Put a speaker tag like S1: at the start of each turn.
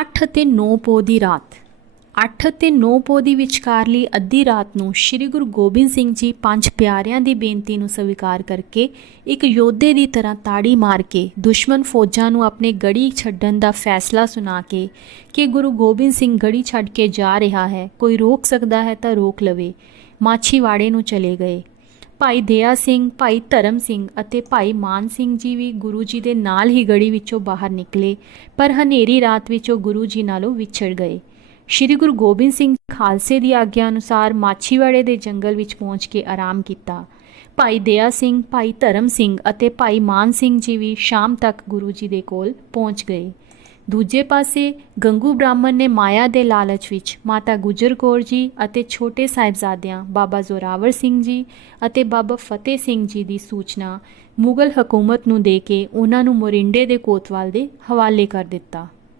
S1: 8 ਅਤੇ 9 ਪੋ ਦੀ ਰਾਤ। 8 ਅਤੇ 9 ਪੋ ਦੀ ਵਿਚਕਾਰਲੀ ਅੱਧੀ ਰਾਤ ਨੂੰ ਸ੍ਰੀ ਗੁਰੂ ਗੋਬਿੰਦ ਸਿੰਘ ਜੀ ਪੰਜ ਪਿਆਰਿਆਂ ਦੀ ਬੇਨਤੀ ਨੂੰ ਸਵੀਕਾਰ ਕਰਕੇ ਇੱਕ ਯੋਧੇ ਦੀ ਤਰ੍ਹਾਂ ਤਾੜੀ ਮਾਰ ਕੇ ਦੁਸ਼ਮਣ ਫੌਜਾਂ ਨੂੰ ਆਪਣੇ ਗੜੀ ਛੱਡਣ ਦਾ ਫੈਸਲਾ ਸੁਣਾ ਕੇ ਕਿ ਗੁਰੂ ਗੋਬਿੰਦ ਸਿੰਘ ਗੜੀ ਛੱਡ ਕੇ ਜਾ ਰਿਹਾ ਹੈ, ਕੋਈ ਰੋਕ ਸਕਦਾ ਹੈ ਤਾਂ ਰੋਕ ਲਵੇ। ਮਾਛੀਵਾੜੇ ਨੂੰ ਚਲੇ ਗਏ। ਭਾਈ ਦਇਆ ਸਿੰਘ, ਭਾਈ ਧਰਮ ਸਿੰਘ ਅਤੇ ਭਾਈ ਮਾਨ ਸਿੰਘ ਜੀ ਵੀ ਗੁਰੂ ਜੀ ਦੇ ਨਾਲ ਹੀ ਗੜੀ ਵਿੱਚੋਂ ਬਾਹਰ ਨਿਕਲੇ, ਪਰ ਹਨੇਰੀ ਰਾਤ ਵਿੱਚ ਉਹ ਗੁਰੂ ਜੀ ਨਾਲੋਂ ਵਿਛੜ ਗਏ। ਸ਼੍ਰੀ ਗੁਰੂ ਗੋਬਿੰਦ ਸਿੰਘ ਖਾਲਸੇ ਦੀ ਆਗਿਆ ਅਨੁਸਾਰ ਮਾਛੀਵਾੜੇ ਦੇ ਜੰਗਲ ਵਿੱਚ ਪਹੁੰਚ ਕੇ ਆਰਾਮ ਕੀਤਾ। ਭਾਈ ਦਇਆ ਸਿੰਘ, ਭਾਈ ਧਰਮ ਸਿੰਘ ਅਤੇ ਭਾਈ ਮਾਨ ਸਿੰਘ ਜੀ ਵੀ ਸ਼ਾਮ ਤੱਕ ਗੁਰੂ ਜੀ ਦੇ ਕੋਲ ਪਹੁੰਚ ਗਏ। ਦੂਜੇ ਪਾਸੇ, ਗੰਗੂ ਬ੍ਰਾਹਮਣ ਨੇ ਮਾਇਆ ਦੇ ਲਾਲਚ ਵਿੱਚ ਮਾਤਾ ਗੁਜਰ ਕੌਰ ਜੀ ਅਤੇ ਛੋਟੇ ਸਾਹਿਬਜ਼ਾਦਿਆਂ ਬਾਬਾ ਜ਼ੋਰਾਵਰ ਸਿੰਘ ਜੀ ਅਤੇ ਬਾਬਾ ਫਤਿਹ ਸਿੰਘ ਜੀ ਦੀ ਸੂਚਨਾ ਮੁਗਲ ਹਕੂਮਤ ਨੂੰ ਦੇ ਕੇ ਉਹਨਾਂ ਨੂੰ ਮੋਰਿੰਡੇ ਦੇ ਕੋਤਵਾਲ ਦੇ ਹਵਾਲੇ ਕਰ ਦਿੱਤਾ।